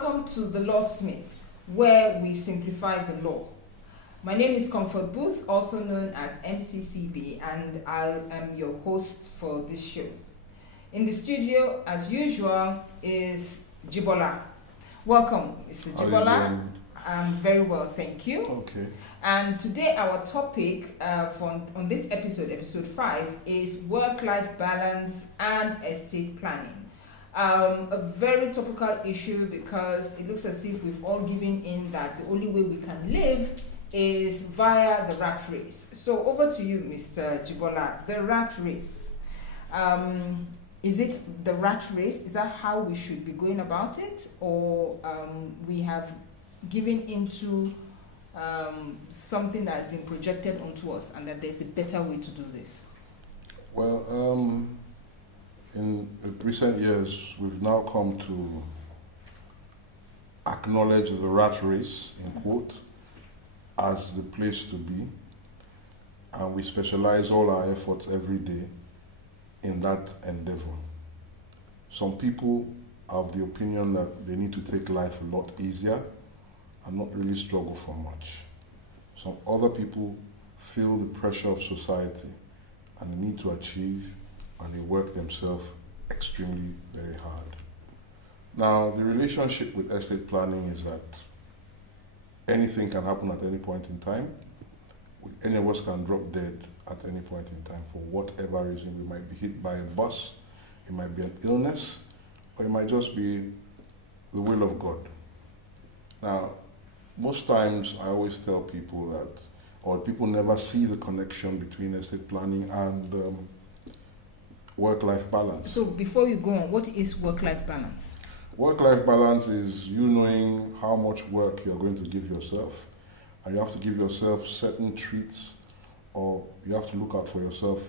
Welcome to the Lawsmyth, where we simplify the law. My name is Comfort Booth, also known as MCCB, and I am your host for this show. In the studio, as usual, is Jibola. Welcome, Mr. Jibola. I'm very well, thank you. Okay. And today our topic on this episode, episode 5, is work-life balance and estate planning. A very topical issue because it looks as if we've all given in that the only way we can live is via the rat race. So over to you, Mr. Jibola. The rat race. Is it the rat race? Is that how we should be going about it? Or we have given into something that has been projected onto us and that there's a better way to do this? Well, in recent years, we've now come to acknowledge the rat race, in quote, as the place to be, and we specialize all our efforts every day in that endeavor. Some people have the opinion that they need to take life a lot easier and not really struggle for much. Some other people feel the pressure of society and the need to achieve, and they work themselves extremely very hard. Now, the relationship with estate planning is that anything can happen at any point in time. Any of us can drop dead at any point in time for whatever reason. We might be hit by a bus, it might be an illness, or it might just be the will of God. Now, most times I always tell people that, or people never see the connection between estate planning and work-life balance. So before you go on, what is work-life balance? Work-life balance is you knowing how much work you're going to give yourself, and you have to give yourself certain treats, or you have to look out for yourself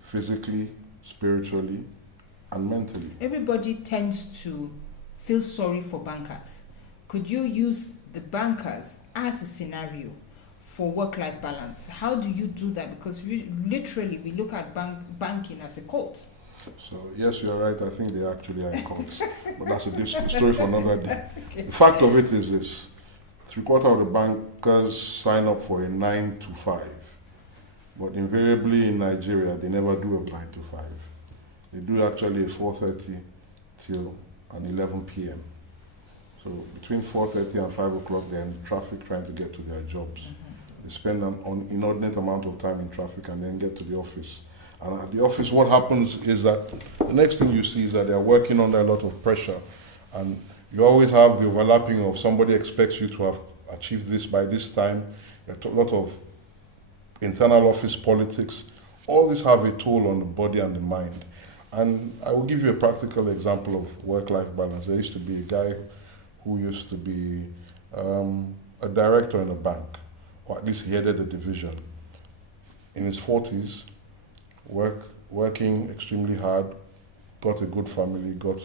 physically, spiritually, and mentally. Everybody tends to feel sorry for bankers. Could you use the bankers as a scenario for work-life balance? How do you do that? Because we look at banking as a cult. So yes, you're right. I think they actually are in cults, but that's a story for another day. Okay. The fact of it is this: 3/4 of the bankers sign up for a 9 to 5, but invariably in Nigeria they never do a 9 to 5. They do actually a 4:30 till an 11 p.m. So between 4:30 and 5 o'clock, they're in the traffic trying to get to their jobs. They spend an inordinate amount of time in traffic and then get to the office. And at the office, what happens is that the next thing you see is that they're working under a lot of pressure. And you always have the overlapping of somebody expects you to have achieved this by this time. There's a lot of internal office politics. All this have a toll on the body and the mind. And I will give you a practical example of work-life balance. There used to be a guy who used to be a director in a bank, or at least he headed a division. In his 40s, working extremely hard, got a good family, got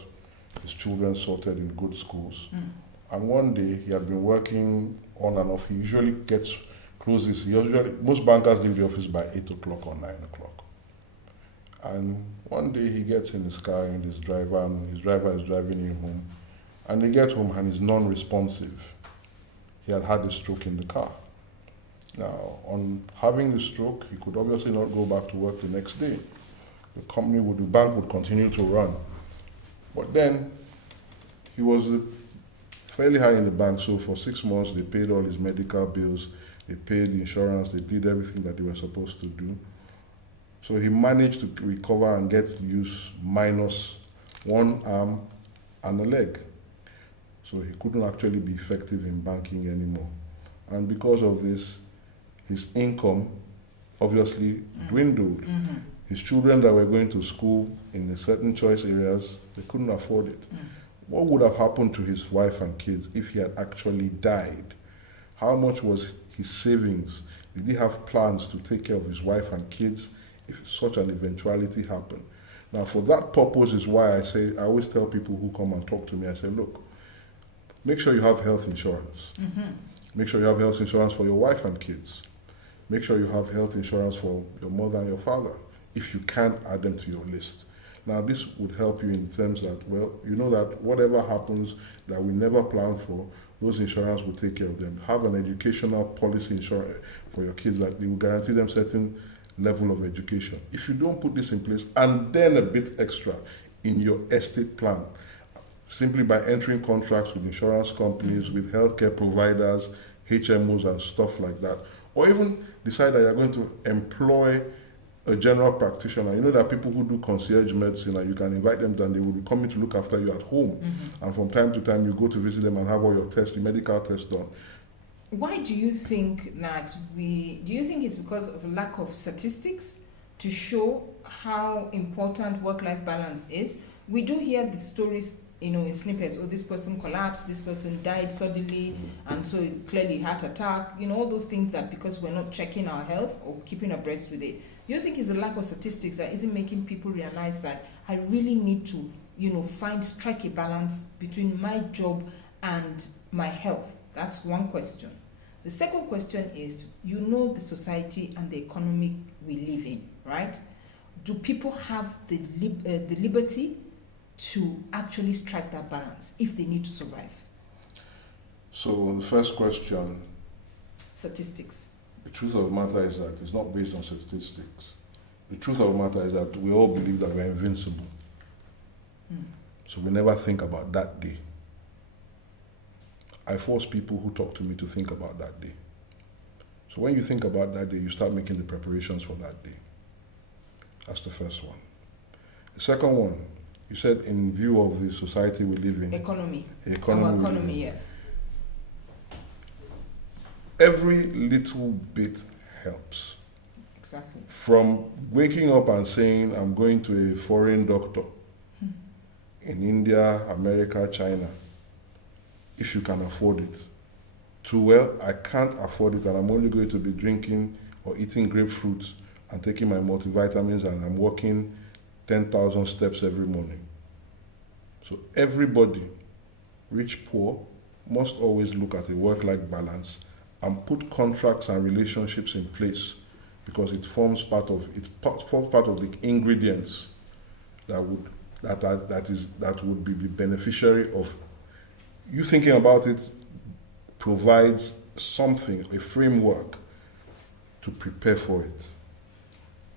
his children sorted in good schools. And one day, he had been working on and off. He usually closes. Most bankers leave the office by 8 o'clock or 9 o'clock. And one day, he gets in his car, in his driver, and his driver is driving him home. And they get home and he's non-responsive. He had a stroke in the car. Now, on having the stroke, he could obviously not go back to work the next day. The bank would continue to run. But then, he was fairly high in the bank, so for 6 months, they paid all his medical bills, they paid the insurance, they did everything that they were supposed to do. So he managed to recover and get to use minus one arm and a leg. So he couldn't actually be effective in banking anymore. And because of this, his income obviously dwindled. His children that were going to school in a certain choice areas, they couldn't afford it. What would have happened to his wife and kids if he had actually died? How much was his savings? Did he have plans to take care of his wife and kids if such an eventuality happened? Now, for that purpose is why I always tell people who come and talk to me, I say, look, make sure you have health insurance. Make sure you have health insurance for your wife and kids. Make sure you have health insurance for your mother and your father, if you can't add them to your list. Now, this would help you in terms that, well, you know that whatever happens that we never planned for, those insurance will take care of them. Have an educational policy insurance for your kids that they will guarantee them certain level of education. If you don't put this in place and then a bit extra in your estate plan, simply by entering contracts with insurance companies, with healthcare providers, HMOs and stuff like that, or even decide that you're going to employ a general practitioner. You know that people who do concierge medicine, and you can invite them and they will be coming to look after you at home. And from time to time you go to visit them and have all your tests, your medical tests done. Why do you think that do you think it's because of a lack of statistics to show how important work-life balance is? We do hear the stories, in snippets. Oh, this person collapsed, this person died suddenly, and so clearly heart attack, all those things that because we're not checking our health or keeping abreast with it. Do you think it's a lack of statistics that isn't making people realize that I really need to, strike a balance between my job and my health? That's one question. The second question is, the society and the economy we live in, right? Do people have the liberty to actually strike that balance if they need to survive? So the first question, statistics. The truth of the matter is that it's not based on statistics. The truth of the matter is that we all believe that we're invincible. So we never think about that day. I force people who talk to me to think about that day. So when you think about that day, you start making the preparations for that day. That's the first one. The second one, you said in view of the society we live in. Economy, yes. Every little bit helps. Exactly. From waking up and saying, I'm going to a foreign doctor in India, America, China, if you can afford it, to, well, I can't afford it and I'm only going to be drinking or eating grapefruit and taking my multivitamins and I'm walking 10,000 steps every morning. So everybody, rich, poor, must always look at a work-life balance and put contracts and relationships in place because it forms part of the ingredients that would be the beneficiary of you thinking about it. Provides something, a framework to prepare for it.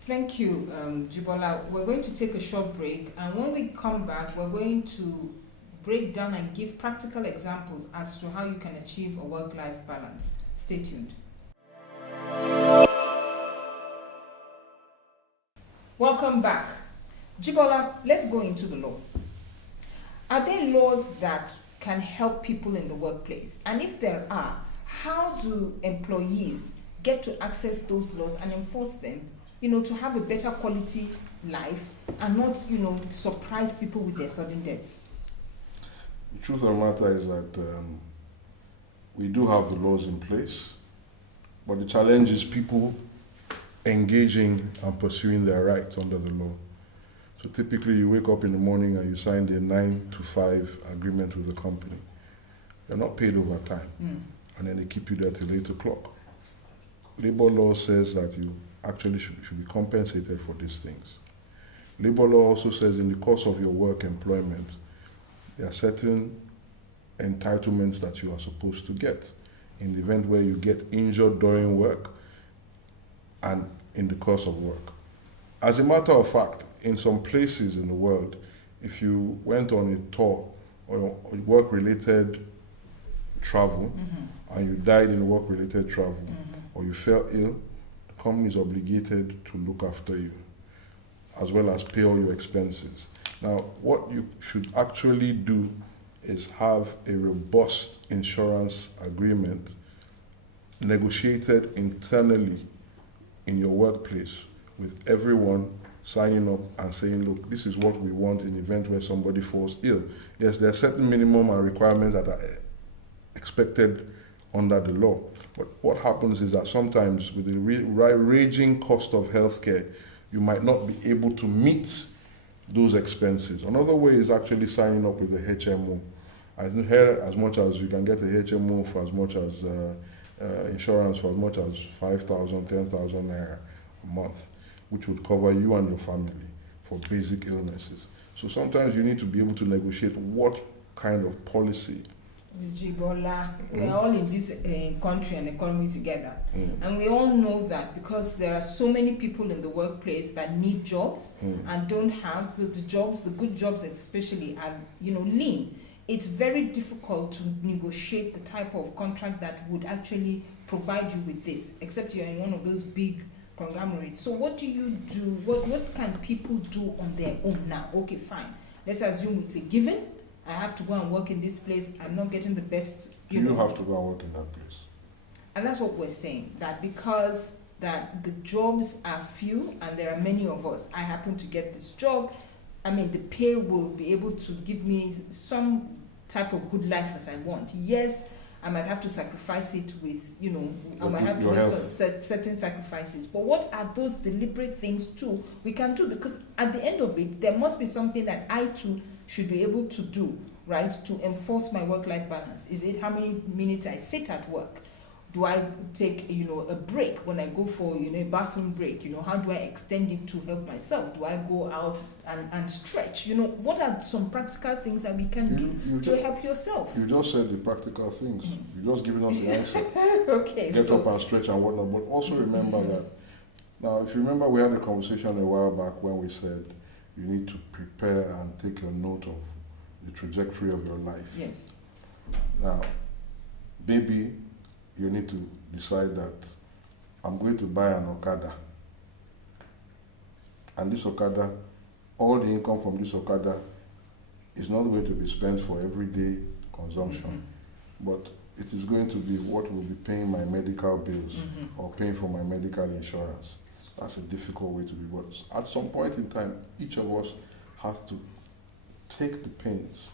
Thank you, Jibola. We're going to take a short break, and when we come back, we're going to break down and give practical examples as to how you can achieve a work-life balance. Stay tuned. Welcome back. Jibola, let's go into the law. Are there laws that can help people in the workplace? And if there are, how do employees get to access those laws and enforce them, to have a better quality life and not, surprise people with their sudden deaths? The truth of the matter is that we do have the laws in place, but the challenge is people engaging and pursuing their rights under the law. So typically you wake up in the morning and you sign a 9 to 5 agreement with the company. You're not paid overtime. And then they keep you there till 8 o'clock. Labor law says that you actually should be compensated for these things. Labor law also says in the course of your work employment, there are certain entitlements that you are supposed to get in the event where you get injured during work and in the course of work. As a matter of fact, in some places in the world, if you went on a tour or work-related travel and you died in work-related travel or you fell ill, the company is obligated to look after you as well as pay all your expenses. Now, what you should actually do is have a robust insurance agreement negotiated internally in your workplace with everyone signing up and saying, look, this is what we want in the event where somebody falls ill. Yes, there are certain minimum and requirements that are expected under the law. But what happens is that sometimes with the raging cost of healthcare, you might not be able to meet those expenses. Another way is actually signing up with the HMO. I hear as much as you can get a HMO for as much as insurance for as much as 5,000, 10,000 naira a month, which would cover you and your family for basic illnesses. So sometimes you need to be able to negotiate what kind of policy. Jibola, we are all in this country and economy together, and we all know that because there are so many people in the workplace that need jobs and don't have the jobs, the good jobs especially, are lean. It's very difficult to negotiate the type of contract that would actually provide you with this, except you're in one of those big conglomerates. So what do you do? What can people do on their own now? Okay, fine. Let's assume it's a given. I have to go and work in this place. I'm not getting the best. You don't have to go and work in that place. And that's what we're saying. That because that the jobs are few and there are many of us, I happen to get this job. I mean, the pay will be able to give me some type of good life that I want. Yes, I might have to sacrifice it with, I might have to make certain sacrifices. But what are those deliberate things too we can do? Because at the end of it, there must be something that I too should be able to do, right, to enforce my work-life balance. Is it how many minutes I sit at work? Do I take, a break when I go for, a bathroom break? How do I extend it to help myself? Do I go out and stretch? What are some practical things that we can do to help yourself? You just said the practical things. You're just giving us the answer. Okay. Get up and stretch and whatnot. But also remember that, now, if you remember, we had a conversation a while back when we said you need to prepare and take a note of the trajectory of your life. Yes. Now, maybe you need to decide that I'm going to buy an Okada. And this Okada, all the income from this Okada is not going to be spent for everyday consumption, but it is going to be what will be paying my medical bills or paying for my medical insurance. That's a difficult way to be, but at some point in time, each of us has to take the pains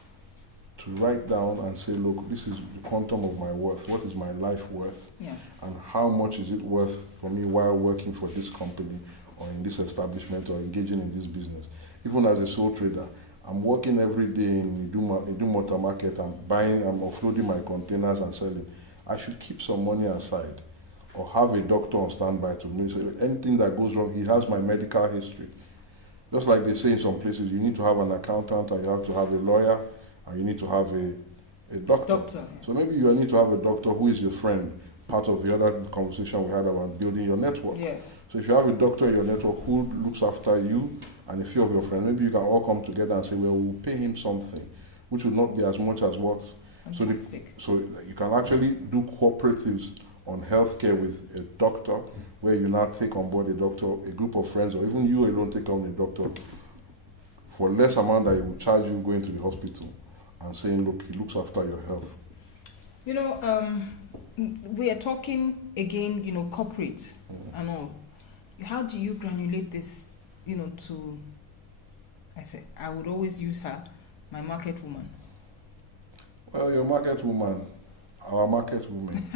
to write down and say, look, this is the quantum of my worth. What is my life worth? Yeah. And how much is it worth for me while working for this company or in this establishment or engaging in this business? Even as a sole trader, I'm working every day in Idumota market. I'm offloading my containers and selling. I should keep some money aside or have a doctor on standby to make sure anything that goes wrong, he has my medical history. Just like they say in some places, you need to have an accountant and you have to have a lawyer and you need to have a doctor. So maybe you need to have a doctor who is your friend, part of the other conversation we had about building your network. Yes. So if you have a doctor in your network who looks after you and a few of your friends, maybe you can all come together and say, well, we'll pay him something, which would not be as much as what. So you can actually do cooperatives on healthcare with a doctor, where you now take on board a doctor, a group of friends, or even you alone take on a doctor for less amount that he will charge you going to the hospital and saying, look, he looks after your health. We are talking again, corporate and all. How do you granulate this, to, I would always use her, my market woman. Well, your market woman, our market women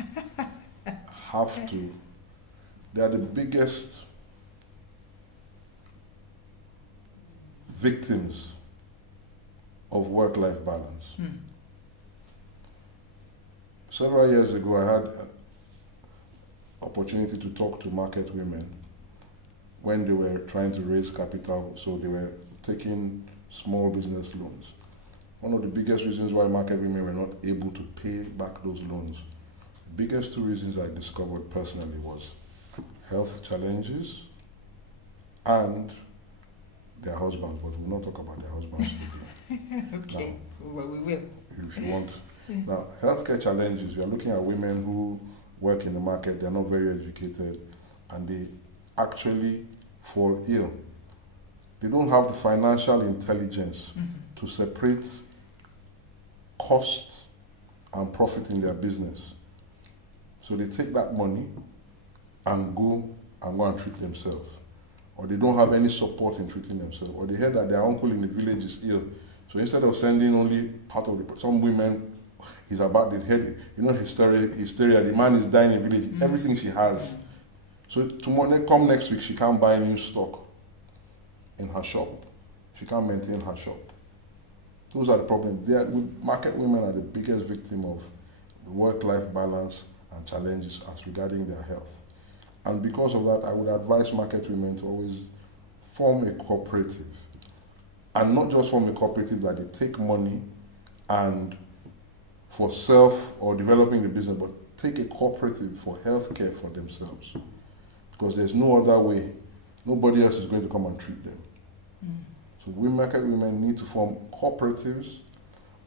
have to, they are the biggest victims of work-life balance. Several years ago, I had an opportunity to talk to market women when they were trying to raise capital, so they were taking small business loans. One of the biggest reasons why market women were not able to pay back those loans, the biggest two reasons I discovered personally was health challenges and their husbands, but we'll not talk about their husbands today. Okay, well, we will. If you want. Now, healthcare challenges, you're looking at women who work in the market, they're not very educated, and they actually fall ill. They don't have the financial intelligence to separate cost and profit in their business. So they take that money and go and treat themselves. Or they don't have any support in treating themselves. Or they hear that their uncle in the village is ill. So instead of sending only part of some women is about the head, hysteria, the man is dying in the village, everything she has. So tomorrow, come next week, she can't buy new stock in her shop. She can't maintain her shop. Those are the problems. Market women are the biggest victim of work-life balance and challenges as regarding their health. And because of that, I would advise market women to always form a cooperative and not just from a cooperative that they take money and for self or developing the business, but take a cooperative for healthcare for themselves. Because there's no other way. Nobody else is going to come and treat them. So market women need to form cooperatives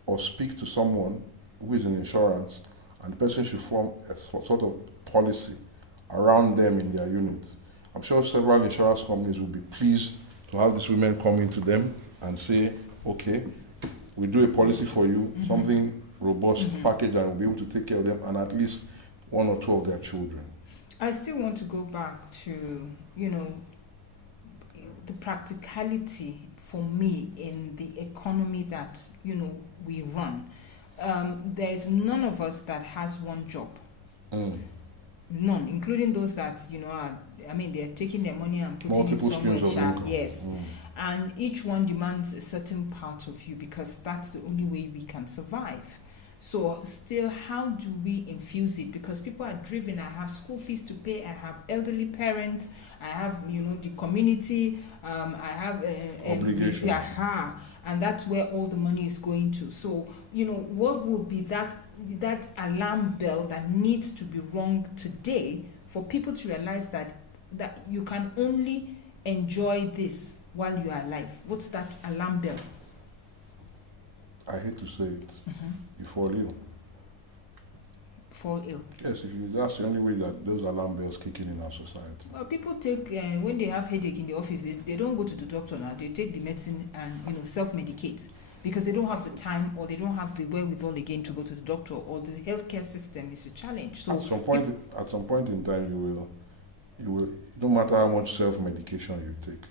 or speak to someone who is in insurance, and the person should form a sort of policy around them in their unit. I'm sure several insurance companies will be pleased to have these women come into them and say, okay, we do a policy for you, something robust package, and we'll be able to take care of them and at least one or two of their children. I still want to go back to, the practicality for me in the economy that, we run. There's none of us that has one job. None, including those that, they're taking their money and putting it somewhere. Yes. And each one demands a certain part of you because that's the only way we can survive. So still, how do we infuse it? Because people are driven. I have school fees to pay. I have elderly parents. I have, the community. I have obligations. And that's where all the money is going to. So, what will be that alarm bell that needs to be rung today for people to realize that you can only enjoy this while you are alive? What's that alarm bell? I hate to say it. You fall ill. Fall ill? Yes, that's the only way that those alarm bells kick in our society. Well, people take, when they have headache in the office, they don't go to the doctor now. They take the medicine and, self-medicate because they don't have the time or they don't have the wherewithal again to go to the doctor, or the healthcare system is a challenge. So at some point in time, you will, no matter how much self-medication you take,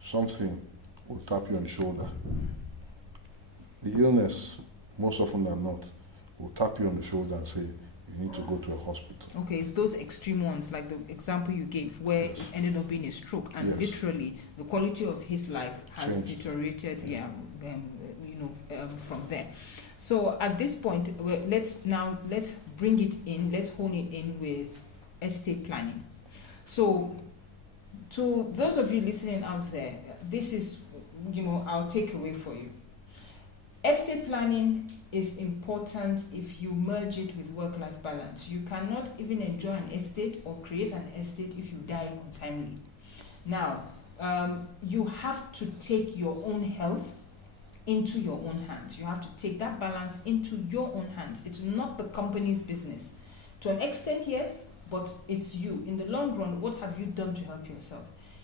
something will tap you on the shoulder. The illness, most often than not, will tap you on the shoulder and say, you need to go to a hospital. Okay, it's those extreme ones, like the example you gave, where it ended up being a stroke, and literally the quality of his life has deteriorated. From there. So at this point, let's bring it in. Let's hone it in with estate planning. So, to those of you listening out there, this is, our takeaway for you. Estate planning is important if you merge it with work-life balance. You cannot even enjoy an estate or create an estate if you die untimely. Now, you have to take your own health into your own hands. You have to take that balance into your own hands. It's not the company's business. To an extent, yes, but it's you. In the long run, what have you done to help yourself?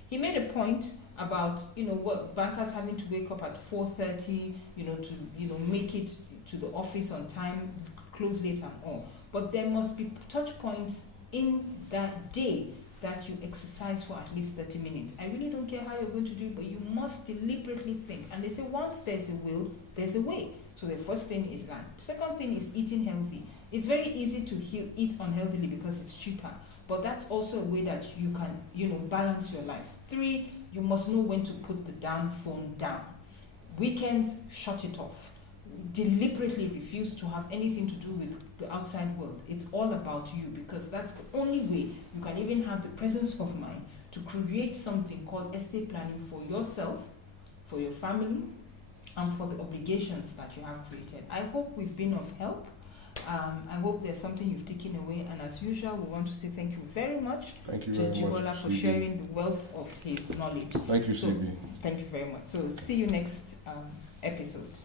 He made a point about, what bankers having to wake up at 4:30, to make it to the office on time, close late and all. But there must be touch points in that day that you exercise for at least 30 minutes. I really don't care how you're going to do it, but you must deliberately think. And they say once there's a will, there's a way. So the first thing is that. Second thing is eating healthy. It's very easy to eat unhealthily because it's cheaper. But that's also a way that you can, balance your life. 3, you must know when to put the damn phone down. Weekends, shut it off. Deliberately refuse to have anything to do with the outside world. It's all about you, because that's the only way you can even have the presence of mind to create something called estate planning for yourself, for your family, and for the obligations that you have created. I hope we've been of help. I hope there's something you've taken away, and as usual, we want to say thank you very much to Jibola for sharing the wealth of his knowledge. Thank you, CB. Thank you very much. So see you next episode.